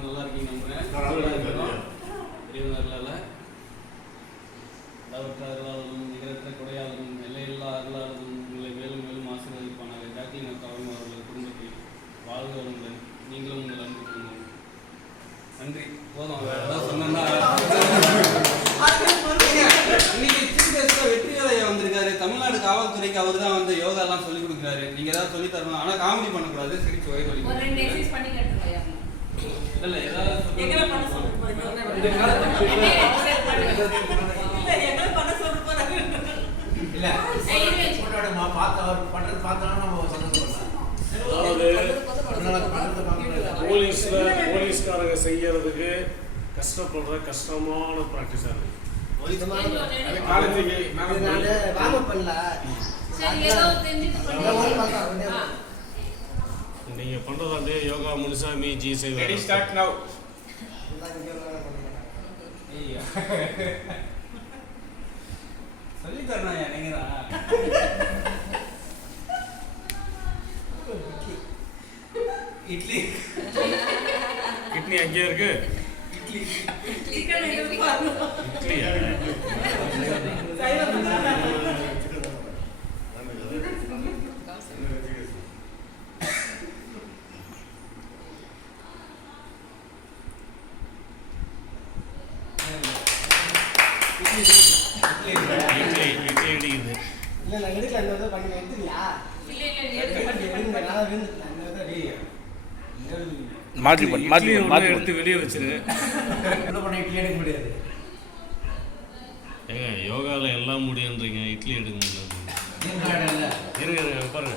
எல்லாரும் நல்லா இருக்கீங்க நம்புறேன். பெரியவங்களால அளவற்றாளரும் நிகரற்ற கொடையாளரும் எல்லையில்லா அருளாளரும் உங்களை மேலும் மேலும் ஆசீர்வதிப்பானாக. ஜாக்லின் அக்காவும் அவர்கள் குடும்பத்தை வாழ்க வளமுடன். நீங்களும் உங்கள் அன்பு குடும்பம். நன்றி. போதும் சொன்னா. இன்னைக்கு சீஃப் கெஸ்ட்ல வெற்றிவேலையா வந்திருக்காரு. தமிழ்நாடு காவல்துறைக்கு அவர் தான் வந்து யோகாலாம் சொல்லி கொடுக்குறாரு. நீங்க ஏதாவது சொல்லி தரணும். ஆனா காமெடி பண்ணக்கூடாது. சிரிச்சு வயது வலி இல்ல ஏதாவது போலீஸ்காரங்க செய்யறதுக்கு கஷ்டப்படுற கஷ்டமான பிராக்டிஸ் ஆகுது. நீங்க பண்றது அப்படியே யோகா முனுசாமி ஜி செய்வாங்க. சொல்லி தரணும். நீங்க தான் இட்லி கிட்னி அங்கேயே இருக்கு. எடுத்து வெளியே வச்சிரு. ஏங்க யோகால எல்லாம் முடியுன்றீங்க, இட்லி எடுக்க முடியாது. இருங்க பாருங்க.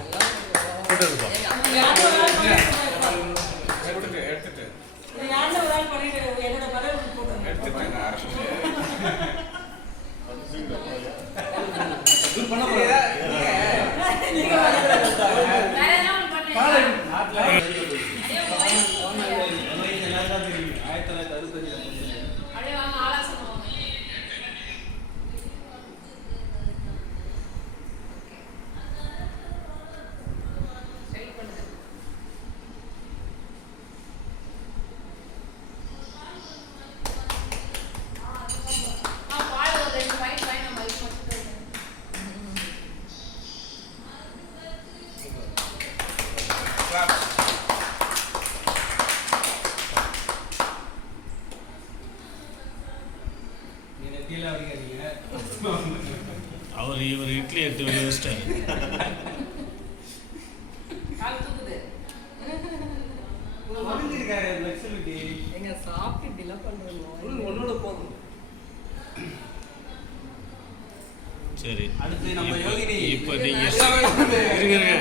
இவர் இட்லி எடுத்து வெளியே வச்சிட்டாரு. சரி, அடுத்து நம்ம யோகினி. இப்ப நீங்க இருங்க.